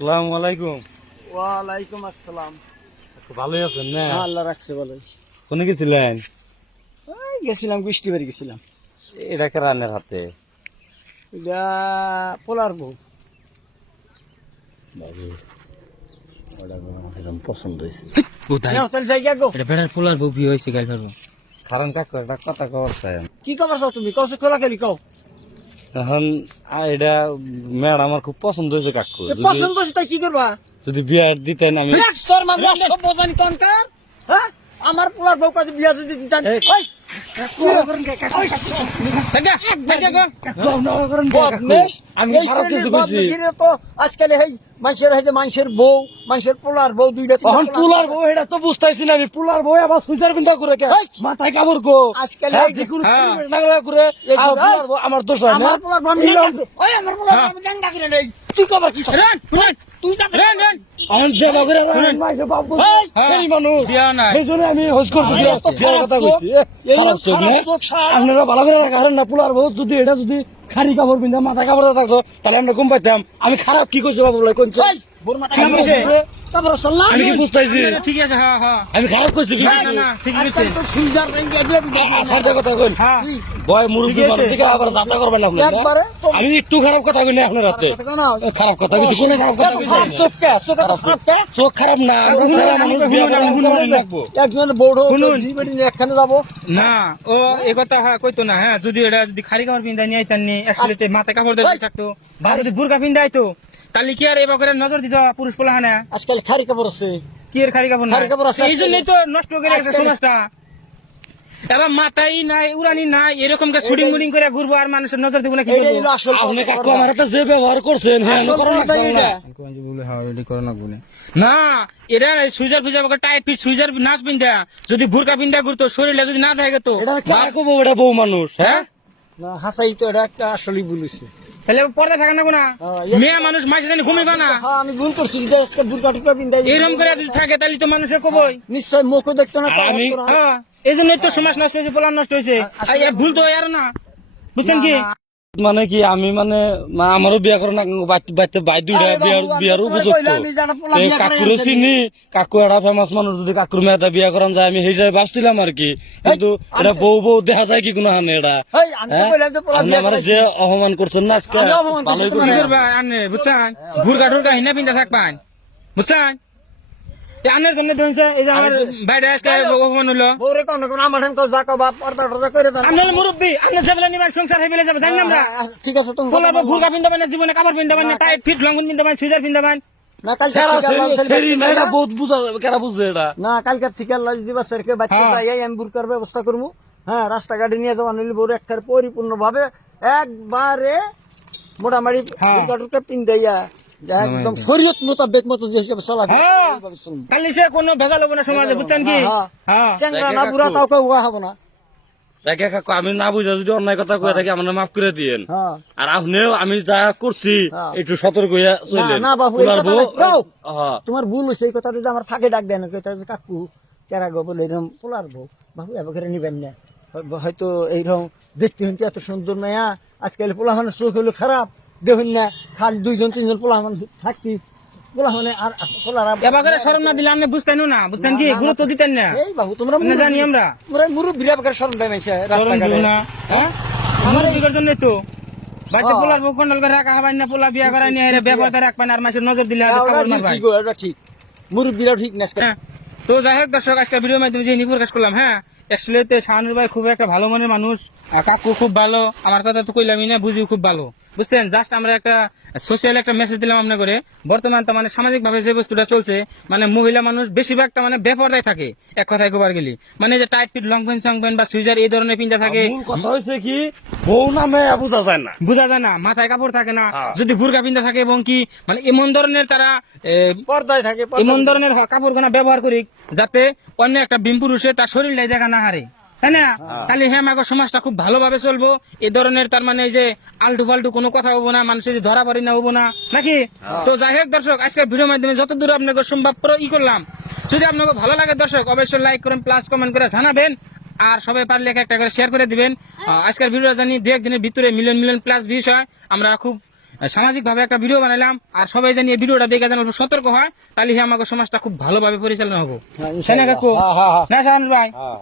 আসসালামু আলাইকুম। ওয়ালাইকুম আসসালাম। ভালোই আছেন না? আল্লাহ রাখছে ভালোই। কোনে গেছিলেন? গেছিলাম বৃষ্টি বাড়ি গেছিলাম। এটা কে রান্নার হাতে? এটা পোলার বউ। পছন্দ হয়েছে। তাহলে জায়গা গো। এটা বেড়ার পোলার বউ বিয়ে হয়েছে গাল ফেলবো। কারণ কাকু একটা কথা কবার চাই। কি খবর চাও তুমি? কও খোলা খেলি কও। এখন এটা মেয়ের আমার খুব পছন্দ হয়েছে কাকু। পছন্দ হচ্ছে তাই কি করবা? যদি বিয়ে দিতেন আমি হ্যাঁ আমার পোলার বউ কাছে বিয়া যদি দিতেন আজকাল মানুষের বউ মানুষের পোলার বউ দুইটা পোলার বউ এটা তো বুঝতেছি না আমি। পোলার বউ আবার সুইজার বিন্দা করে মাথায় কাপড় গো আজকাল করে আমার দোষ হয় না। আমার পোলার বউ আমার পোলার নেই তুই কবার কি তুই আপনারা ভালো করে রাখেন না। পোলার বউ যদি এটা যদি খারি কাপড় পিন্ধা মাথা কাপড় থাকতো তাহলে আমরা কম পাইতাম। আমি খারাপ কি করছি বাবু আমি কি বুঝতেছি? ঠিক আছে, হ্যাঁ হ্যাঁ আমি খারাপ করছি কি? ঠিক আছে। কথা কইন বয় মুরব্বী মানুষ থেকে আবার যাত্রা করবেন আপনি। আমি একটু খারাপ কথা কই না আপনার হাতে। খারাপ কথা কিছু কোনো খারাপ কথা কই না। চোখ খারাপ না, আমরা সারা মানুষ বিয়ে করে রাখবো। একজন বড় একখানে যাবো না ও এ কথা কইতো না। হ্যাঁ যদি এটা যদি খালি কাপড় পিন্ধা নিয়ে আইতান নি একসাথে মাথায় কাপড় দিয়ে থাকতো বা যদি বুরকা পিন্ধা আইতো তাহলে কি আর এবার করে নজর দিত পুরুষ পোলা হানা? আজকাল খারি কাপড় আছে। কি এর খালি কাপড় খালি কাপড় আছে এই জন্যই তো নষ্ট করে গেছে সমাজটা। এবার মাথায় নাই উড়ানি নাই এরকম শুটিং মুডিং করে ঘুরবো আর মানুষের নজর দিব না কি করবো? আপনি কাকু আমার হাতে যে ব্যবহার করছেন না এটা সুইজার ফুজার টাইট পিস সুইজার নাচ পিন্ধা যদি ভুরকা পিন্ধা ঘুরতো শরীরে যদি না থাকে তো এটা বউ মানুষ। হ্যাঁ না হাসাই তো এটা একটা আসলেই বলেছে। তাহলে পর্দা থাকা না কোনা মেয়ে মানুষ মাঝে জানি ঘুমিবা না। আমি ভুল করছি আজকে বুরকা টুকা পিন্ধা এরকম করে যদি থাকে তাহলে তো মানুষের কবই নিশ্চয় মুখও দেখতো না। আমি এই জন্যই তো সমাজ নষ্ট হয়েছে পোলা নষ্ট হয়েছে। ভুল তো আর না বুঝছেন কি মানে কি আমি মানে আমারও বিয়া করে না বাই দুইটা বিয়ার উপযুক্ত কাকুরে চিনি। কাকু একটা ফেমাস মানুষ, যদি কাকুর মেয়েটা বিয়া করান যায় আমি সেই হিসাবে ভাবছিলাম আর কি। কিন্তু এটা বউ বউ দেখা যায় কি কোনো হানে এটা আমার যে অপমান করছেন না আজকে ভালোই কি করবা আনে বুঝছেন? ভুরকা টুরকা হিনা পিন্ধা থাকবেন বুঝছেন? আনের জন্য ধরছে এই যে আমার বাইরে আজকে অপমান হলো। বউরে কোন কোন আমার হেন তো যাকো বাপ পর্দা টর্দা করে দেন। আমরা মুরব্বি আমরা যেবেলা নিবার সংসার হইবে যাবে জানি আমরা। ঠিক আছে তুমি বলা ভুরকা পিন্দাবেন না জীবনে কাপড় পিন্দাবেন না টাইট ফিট লঙ্গন পিন্দাবেন সুইজার পিন্দাবেন না কাল এটা বহুত বুঝা যাবে কেরা বুঝছে এটা না কালকে থেকে আল্লাহ দিবা স্যারকে বাচ্চা যাই আমি বুরকার ব্যবস্থা করবো। হ্যাঁ রাস্তা গাড়ি নিয়ে যাওয়া নিলে বউরে একবার পরিপূর্ণ ভাবে একবারে মোটামুটি বুরকা টুরকা পিন্দাইয়া একদম শরীয়ত মোতাবেক মতো যে হিসাবে চলা কালি সে কোনো ভেজাল হবো না সমাজে বুঝছেন কি? চেংরা না বুড়া তাও কেউ হবো না। দেখে কাকু আমি না বুঝা যদি অন্যায় কথা কয়ে থাকি আমার মাফ করে দিয়েন। আর আপনিও আমি যা করছি একটু সতর্ক হইয়া চললেন। না বাবু তোমার ভুল হয়েছে এই কথা যদি আমার ফাঁকে ডাক দেন কাকু কেরা গো বলে এরকম পোলার বউ বাবু এবার নিবেন না। হয়তো এইরকম দেখতে হইতে এত সুন্দর মেয়া আজকাল পোলা মানে চোখ হলো খারাপ দেখুন না খালি দুইজন তিনজন পোলা মানে থাকতি পোলা মানে আর পোলার এবার শরম না দিলে আপনি বুঝতেন না বুঝছেন কি গুরুত্ব দিতেন না। এই বাবু তোমরা জানি আমরা মুরব্বীরা বেকার শরম দেয় রাস্তা আমার দিকের জন্য তো বাড়িতে পোলার বউ কন্ট্রোল করে রাখা হবেন না। পোলা বিয়া করা নিয়ে ব্যবহার রাখবেন আর মাসের নজর দিলে ঠিক মুরব্বীরা ঠিক না। তো যাই হোক দর্শক আজকে ভিডিওর মাধ্যমে যে প্রকাশ করলাম। হ্যাঁ আসলে শাহানুর ভাই খুব একটা ভালো মনের মানুষ, কাকু খুব ভালো, আমার কথা তো কইলামই না, বুঝিও খুব ভালো বুঝছেন। জাস্ট আমরা একটা সোশ্যাল একটা মেসেজ দিলাম আপনার করে। বর্তমান তো মানে সামাজিক ভাবে যে বস্তুটা চলছে মানে মহিলা মানুষ বেশিরভাগ মানে বেপরদায় থাকে এক কথায় গোবার গেলি মানে যে টাইট ফিট লং প্যান্ট সংপ্যান্ট বা সুইজার এই ধরনের পিন্ধা থাকে। কথা হয়েছে কি বউ নামে বোঝা যায় না মাথায় কাপড় থাকে না যদি ভুরকা পিন্ধা থাকে এবং কি মানে এমন ধরনের তারা পর্দায় থাকে এমন ধরনের কাপড় গোনা ব্যবহার করি যাতে অন্য একটা বিম পুরুষে তার শরীরটাই দেখা না হারে তাই না। তাহলে হ্যাঁ মাগো সমাজটা খুব ভালোভাবে চলবো। এই ধরনের তার মানে এই যে আলটু ফালটু কোনো কথা হবো না, মানুষের যে ধরা পড়ি না হবো না নাকি। তো যাই হোক দর্শক আজকের ভিডিওর মাধ্যমে যতদূর আপনাকে সম্ভব করলাম। যদি আপনাকে ভালো লাগে দর্শক অবশ্যই লাইক করেন প্লাস কমেন্ট করে জানাবেন আর সবাই পারলে একটা করে শেয়ার করে দিবেন। আজকের ভিডিও জানি দু একদিনের ভিতরে মিলিয়ন প্লাস ভিউজ হয়। আমরা খুব সামাজিক ভাবে একটা ভিডিও বানাইলাম, আর সবাই জানি এই ভিডিওটা দেখে যেন অল্প সতর্ক হয়, তাহলে আমাকে সমাজটা খুব ভালোভাবে পরিচালনা হবো। হ্যাঁ, তাই না কাকু? হ্যাঁ, হ্যাঁ, হ্যাঁ। না শাহানুর ভাই? হ্যাঁ